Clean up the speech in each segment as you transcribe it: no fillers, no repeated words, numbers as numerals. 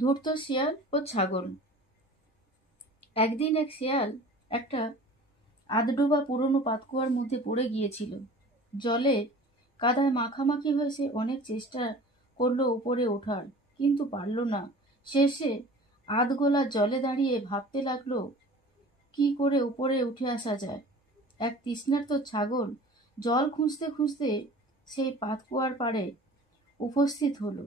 ধূর্ত শিয়াল ও ছাগল। একদিন এক শিয়াল একটা আধডোবা পুরনো পাতকুয়ার মধ্যে পড়ে গিয়েছিল। জলে কাদায় মাখামাখি হয়ে সে অনেক চেষ্টা করলো উপরে ওঠার, কিন্তু পারল না। শেষে আধগোলা জলে দাঁড়িয়ে ভাবতে লাগলো কি করে উপরে উঠে আসা যায়। এক তৃষ্ণার্ত ছাগল জল খুঁজতে খুঁজতে সেই পাতকুয়ার পাড়ে উপস্থিত হলো।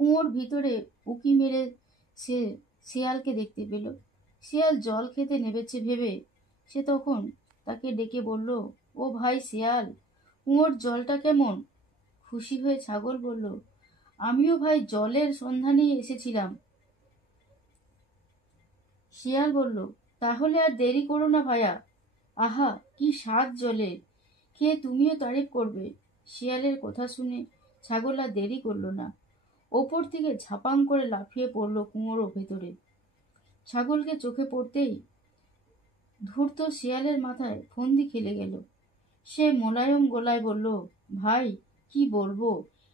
কুয়োর ভিতরে উঁকি মেরে সে শিয়ালকে দেখতে পেল। শিয়াল জল খেতে নেমেছে ভেবে সে তখন তাকে ডেকে বলল, ও ভাই শিয়াল, কুয়োর জলটা কেমন? খুশি হয়ে ছাগল বলল, আমিও ভাই জলের সন্ধানেই এসেছিলাম। শিয়াল বলল, তাহলে আর দেরি করো না ভাইয়া, আহা কি স্বাদ জলের, খেয়ে তুমিও তারিফ করবে। শিয়ালের কথা শুনে ছাগল আর দেরি করলো না, ওপর থেকে ঝাপাং করে লাফিয়ে পড়ল কুয়োর ভেতরে। ছাগলকে চোখে পড়তেই ধূর্ত শিয়ালের মাথায় ফন্দি খেলে গেল। সে মোলায়েম গলায় বলল, ভাই কি বলবো,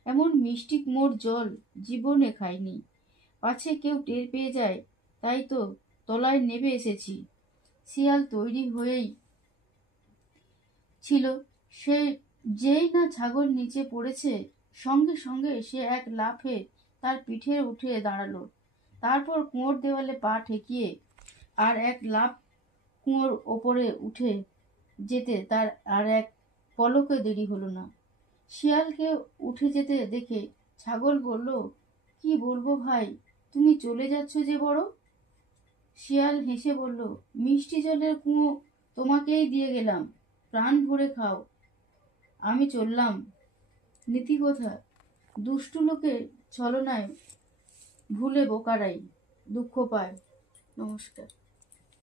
এমন মিষ্টি কুয়োর জল জীবনে খাইনি। পাছে কেউ টের পেয়ে যায়, তাই তো তলায় নেমে এসেছি। শিয়াল তৈরি হয়েই ছিল। সে যেই না ছাগল নিচে পড়েছে, সঙ্গে সঙ্গে সে এক লাফে তার পিঠে উঠে দাঁড়ালো। তারপর কুয়োর দেওয়ালে পা ঠেকিয়ে আর এক লাফ কুয়োর ওপরে উঠে যেতে তার আর এক পলকে দেরি হলো না। শিয়ালকে উঠে যেতে দেখে ছাগল বলল, কি বলবো ভাই, তুমি চলে যাচ্ছ যে বড়। শিয়াল হেসে বলল, মিষ্টি জলের কুয়ো তোমাকেই দিয়ে গেলাম, প্রাণ ভরে খাও, আমি চললাম। নীতিকথা, দুষ্টু লোকের ছলনায় ভুলে বোকারাই দুঃখ পায়। নমস্কার।